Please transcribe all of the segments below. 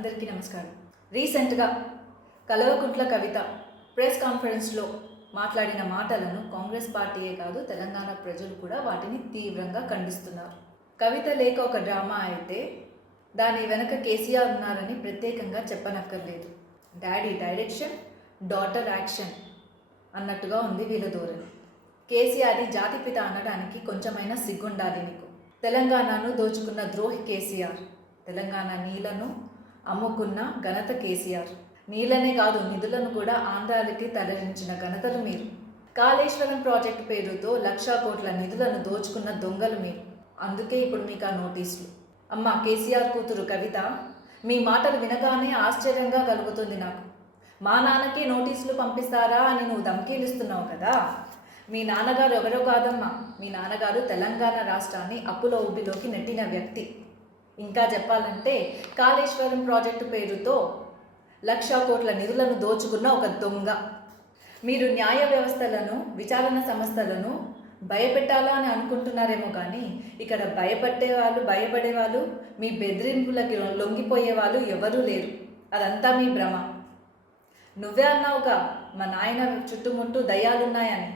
అందరికీ నమస్కారం. రీసెంట్గా కల్వకుంట్ల కవిత ప్రెస్ కాన్ఫరెన్స్లో మాట్లాడిన మాటలను కాంగ్రెస్ పార్టీయే కాదు తెలంగాణ ప్రజలు కూడా వాటిని తీవ్రంగా ఖండిస్తున్నారు. కవిత లేఖ ఒక డ్రామా అయితే దాని వెనక కేసీఆర్ ఉన్నారని ప్రత్యేకంగా చెప్పనక్కర్లేదు. డాడీ డైరెక్షన్, డాటర్ యాక్షన్ అన్నట్టుగా ఉంది వీళ్ళ ధోరణి. కేసీఆర్ని జాతిపిత అనడానికి కొంచెమైనా సిగ్గుండాలి నీకు. తెలంగాణను దోచుకున్న ద్రోహి కేసీఆర్. తెలంగాణ నీళ్లను అమ్ముకున్న ఘనత కేసీఆర్. నీళ్ళనే కాదు నిధులను కూడా ఆంధ్రాలకి తరలించిన ఘనతలు మీరు. కాళేశ్వరం ప్రాజెక్టు పేరుతో 1,00,000 కోట్ల నిధులను దోచుకున్న దొంగలు మీరు. అందుకే ఇప్పుడు మీకు ఆ నోటీసులు. అమ్మ కేసీఆర్ కూతురు కవిత, మీ మాటలు వినగానే ఆశ్చర్యంగా కలుగుతుంది నాకు. మా నాన్నకి నోటీసులు పంపిస్తారా అని నువ్వు ధమ్కీలిస్తున్నావు కదా. మీ నాన్నగారు ఎవరో కాదమ్మా, మీ నాన్నగారు తెలంగాణ రాష్ట్రాన్ని అప్పుల ఊబిలోకి నెట్టిన వ్యక్తి. ఇంకా చెప్పాలంటే కాళేశ్వరం ప్రాజెక్టు పేరుతో 1,00,000 కోట్ల నిధులను దోచుకున్న ఒక దొంగ. మీరు న్యాయ వ్యవస్థలను, విచారణ సంస్థలను భయపెట్టాలా అని అనుకుంటున్నారేమో కానీ ఇక్కడ భయపడేవాళ్ళు, మీ బెదిరింపులకి లొంగిపోయేవాళ్ళు ఎవరూ లేరు. అదంతా మీ భ్రమ. నువ్వే అన్నావుగా మా నాయన చుట్టుముట్టు దయ్యాలున్నాయని.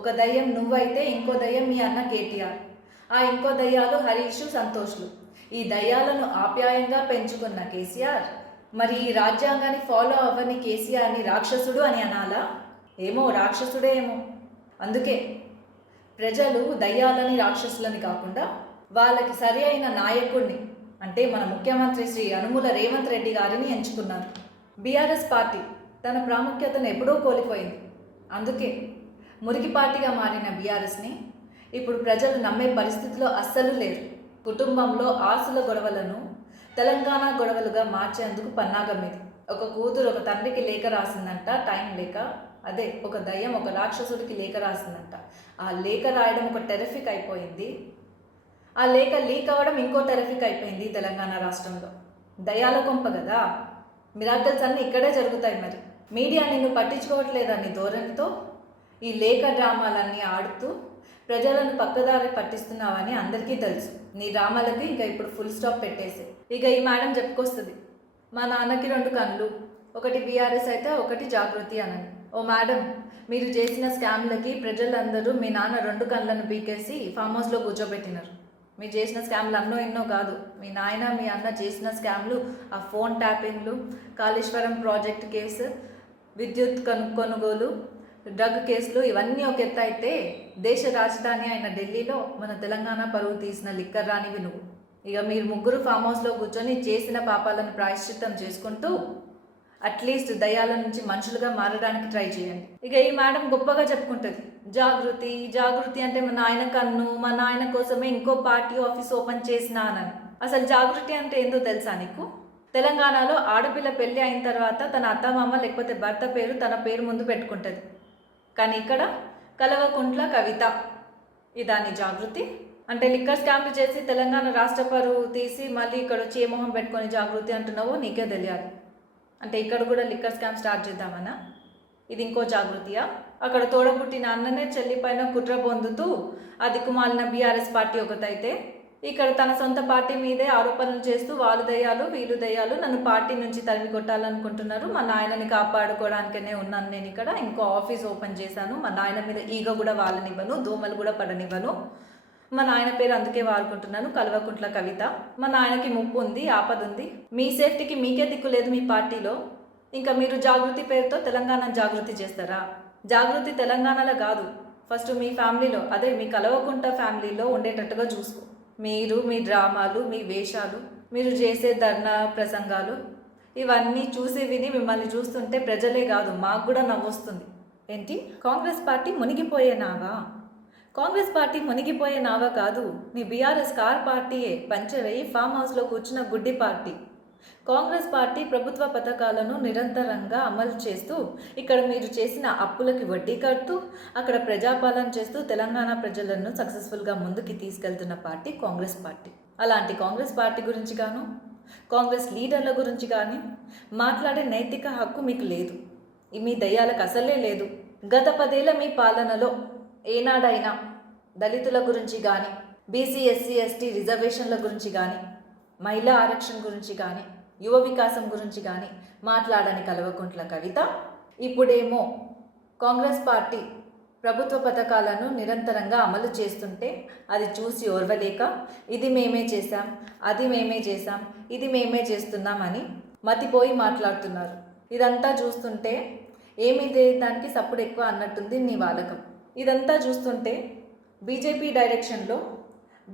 ఒక దయ్యం నువ్వైతే ఇంకో దయ్యం మీ అన్న కేటీఆర్. ఆ ఇంకో దయ్యాలు హరీష్, సంతోష్లు. ఈ దయ్యాలను ఆప్యాయంగా పెంచుకున్న కేసీఆర్ మరి ఈ రాజ్యాంగాన్ని ఫాలో అవ్వని కేసీఆర్ని రాక్షసుడు అని అనాలా? ఏమో రాక్షసుడే ఏమో. అందుకే ప్రజలు దయ్యాలని రాక్షసులని కాకుండా వాళ్ళకి సరి అయిన నాయకుడిని అంటే మన ముఖ్యమంత్రి శ్రీ యనుమల రేవంత్ రెడ్డి గారిని ఎంచుకున్నారు. బీఆర్ఎస్ పార్టీ తన ప్రాముఖ్యతను ఎప్పుడో కోల్పోయింది. అందుకే మురికి పార్టీగా మారిన బీఆర్ఎస్ని ఇప్పుడు ప్రజలు నమ్మే పరిస్థితిలో అస్సలు లేరు. కుటుంబంలో ఆస్తుల గొడవలను తెలంగాణ గొడవలుగా మార్చేందుకు పన్నాగం ఇది. ఒక కూతురు ఒక తండ్రికి లేఖ రాసిందంట, టైం లేక. అదే ఒక దయ్యం ఒక రాక్షసుడికి లేఖ రాసిందంట. ఆ లేఖ రాయడం ఒక టెరిఫిక్ అయిపోయింది. ఆ లేఖ లీక్ అవ్వడం ఇంకో టెరిఫిక్ అయిపోయింది తెలంగాణ రాష్ట్రంలో. దయ్యాల కొంప కదా. మిరాకిల్స్ అన్నీ ఇక్కడే జరుగుతాయి. మరి మీడియా నిన్ను పట్టించుకోవట్లేదా నీ ధోరణితో? ఈ లేఖ డ్రామాలన్నీ ఆడుతూ ప్రజలను పక్కదారి పట్టిస్తున్నావని అందరికీ తెలుసు. నీ డ్రామాలకి ఇంకా ఇప్పుడు ఫుల్ స్టాప్ పెట్టేసి. ఇక ఈ మేడం చెప్పుకొస్తుంది, మా నాన్నకి 2 కళ్ళు, ఒకటి బీఆర్ఎస్ అయితే ఒకటి జాగృతి అనని. ఓ మేడం, మీరు చేసిన స్కామ్లకి ప్రజలందరూ మీ నాన్న 2 కళ్ళను పీకేసి ఫామ్ హౌస్లో కూర్చోబెట్టినారు. మీరు చేసిన స్కామ్లు ఎన్నో కాదు. మీ నాయన మీ అన్న చేసిన స్కామ్లు, ఆ ఫోన్ ట్యాపింగ్లు, కాళేశ్వరం ప్రాజెక్ట్ కేసు, విద్యుత్ కొనుగోలు, డ్రగ్ కేసులు ఇవన్నీ ఒక ఎత్తు అయితే దేశ రాజధాని అయిన ఢిల్లీలో మన తెలంగాణ పరువు తీసిన లిక్కర్ రానివి నువ్వు. ఇక మీరు ముగ్గురు ఫామ్ హౌస్లో కూర్చొని చేసిన పాపాలను ప్రాయశ్చిత్తం చేసుకుంటూ అట్లీస్ట్ దయ్యాల నుంచి మనుషులుగా మారడానికి ట్రై చేయండి. ఇక ఈ మేడం గొప్పగా చెప్పుకుంటుంది, జాగృతి అంటే మా నాయన కన్ను, మా నాయన కోసమే ఇంకో పార్టీ ఆఫీస్ ఓపెన్ చేసినానని. అసలు జాగృతి అంటే ఏందో తెలుసా నీకు? తెలంగాణలో ఆడపిల్ల పెళ్ళి అయిన తర్వాత తన అత్తమామ లేకపోతే భర్త పేరు తన పేరు ముందు పెట్టుకుంటుంది. కానీ ఇక్కడ కల్వకుంట్ల కవిత ఇదాని జాగృతి అంటే లిక్కర్ స్కామ్లు చేసి తెలంగాణ రాష్ట్ర పరువు తీసి మళ్ళీ ఇక్కడ వచ్చి ఏ మొహం పెట్టుకొని జాగృతి అంటున్నావో నీకే తెలియాలి. అంటే ఇక్కడ కూడా లిక్కర్ స్కామ్ స్టార్ట్ చేద్దామన్నా? ఇది ఇంకో జాగృతియా? అక్కడ తోడబుట్టిన అన్ననే చెల్లి పైన కుట్ర పొందుతూ అది కుమాలిన బీఆర్ఎస్ పార్టీ ఒకటైతే ఇక్కడ తన సొంత పార్టీ మీదే ఆరోపణలు చేస్తూ వాళ్ళు దయ్యాలు వీళ్ళు దయ్యాలు నన్ను పార్టీ నుంచి తరిమి కొట్టాలనుకుంటున్నారు. మా నాయనని కాపాడుకోవడానికనే ఉన్నాను నేను ఇక్కడ. ఇంకో ఆఫీస్ ఓపెన్ చేశాను. మా నాయన మీద ఈగ కూడా వాళ్ళనివ్వను, దోమలు కూడా పడనివ్వను. మా నాయన పేరు అందుకే వాడుకుంటున్నాను, కల్వకుంట్ల కవిత. మా నాయనకి ముప్పు ఉంది, ఆపద ఉంది. మీ సేఫ్టీకి మీకే దిక్కు లేదు మీ పార్టీలో. ఇంకా మీరు జాగృతి పేరుతో తెలంగాణ జాగృతి చేస్తారా? జాగృతి తెలంగాణలో కాదు, ఫస్ట్ మీ ఫ్యామిలీలో, అదే మీ కల్వకుంట్ల ఫ్యామిలీలో ఉండేటట్టుగా చూసుకో. మీరు మీ డ్రామాలు, మీ వేషాలు, మీరు చేసే ధర్నా ప్రసంగాలు ఇవన్నీ చూసి విని మిమ్మల్ని చూస్తుంటే ప్రజలే కాదు మాకు కూడా నవ్వొస్తుంది. ఏంటి కాంగ్రెస్ పార్టీ మునిగిపోయే నావా? కాంగ్రెస్ పార్టీ మునిగిపోయే నావా కాదు, మీ బీఆర్ఎస్ కార్ పార్టీయే పంచవేయి ఫామ్ హౌస్లో కూర్చున్న గుడ్డి పార్టీ. కాంగ్రెస్ పార్టీ ప్రభుత్వ పథకాలను నిరంతరంగా అమలు చేస్తూ ఇక్కడ మీరు చేసిన అప్పులకి వడ్డీ కడుతూ అక్కడ ప్రజాపాలన చేస్తూ తెలంగాణ ప్రజలను సక్సెస్ఫుల్గా ముందుకి తీసుకెళ్తున్న పార్టీ కాంగ్రెస్ పార్టీ. అలాంటి కాంగ్రెస్ పార్టీ గురించి గాను కాంగ్రెస్ లీడర్ల గురించి కానీ మాట్లాడే నైతిక హక్కు మీకు లేదు. మీ దయ్యాలకు అసలే లేదు. గత 10 ఏళ్ల మీ పాలనలో ఏనాడైనా దళితుల గురించి కానీ బీసీ ఎస్సీ ఎస్టీ రిజర్వేషన్ల గురించి కానీ మహిళా ఆరక్షణ గురించి కానీ యువ వికాసం గురించి కానీ మాట్లాడని కల్వకుంట్ల కవిత ఇప్పుడేమో కాంగ్రెస్ పార్టీ ప్రభుత్వ పథకాలను నిరంతరంగా అమలు చేస్తుంటే అది చూసి ఓర్వలేక ఇది మేమే చేశాం, అది మేమే చేశాం, ఇది మేమే చేస్తున్నామని మతిపోయి మాట్లాడుతున్నారు. ఇదంతా చూస్తుంటే ఏమీ దానికి సప్పుడు ఎక్కువ అన్నట్టుంది నీ వాలకం. ఇదంతా చూస్తుంటే బీజేపీ డైరెక్షన్లో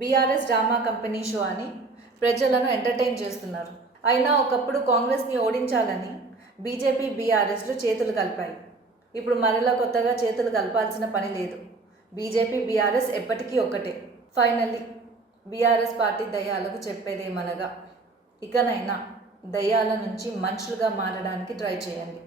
బీఆర్ఎస్ డ్రామా కంపెనీ షో అని ప్రజలను ఎంటర్టైన్ చేస్తున్నారు. అయినా ఒకప్పుడు కాంగ్రెస్ని ఓడించాలని బీజేపీ బీఆర్ఎస్లు చేతులు కలిపాయి. ఇప్పుడు మరలా కొత్తగా చేతులు కలపాల్సిన పని లేదు. బీజేపీ బీఆర్ఎస్ ఎప్పటికీ ఒక్కటే. ఫైనల్లీ బీఆర్ఎస్ పార్టీ దయ్యాలకు చెప్పేదేమనగా ఇకనైనా దయ్యాల నుంచి మనుషులుగా మారడానికి ట్రై చేయండి.